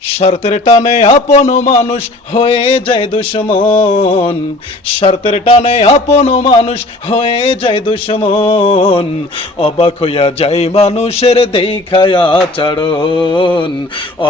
শর্তের টানে আপন মানুষ হয়ে যায় দুশ্মন। শর্তের টানে আপন মানুষ হয়ে যায় দুশ্মন। অবাক হইয়া যাই মানুষের দেখায়া চাড়ন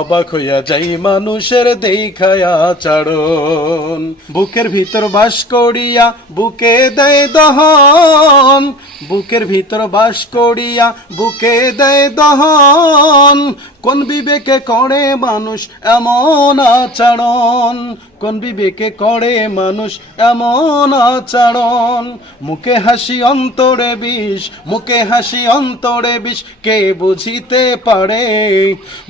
অবাক হইয়া যাই মানুষের দেখায়া চাড়ন বুকের ভিতর বাস করিয়া বুকে দেয় দহন। বুকের ভিতর বাস করিয়া বুকে দেয় দহন। কোন বিবেকে করে মানুষ এমন আচরণ? কোন বিবেকে করে মানুষ এমন আচরণ? মুখে হাসি, অন্তরে বিষ, মুখে হাসি, অন্তরে বিষ, কে বুঝিতে পারে?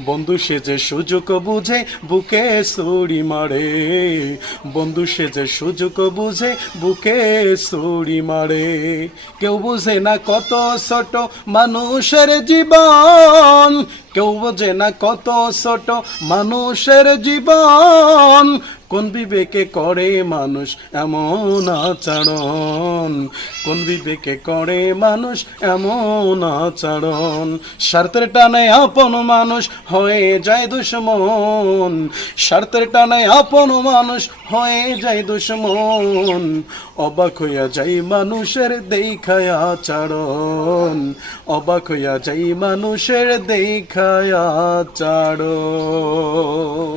বন্ধু সে যে সুযোগ বুঝে বুকে সুরি মারে। বন্ধু সে যে সুযোগ বুঝে বুকে সুরি মারে। কেউ বুঝে না কত ছোট মানুষের জীবন। কেউ বোঝে না কত ছোট মানুষের জীবন। কোন বিবেকে করে মানুষ এমন আচরণ? কোন বিবেকে করে মানুষ এমন আচরণ? স্বার্থের টানে আপন মানুষ হয়ে যায় দুশ্মন। স্বার্থের টানে আপন মানুষ হয়ে যায় দুশ্মন। অবাক হইয়া যাই মানুষের দেখায় আচরণ। অবাক হইয়া যাই মানুষের দেখায় আচরণ।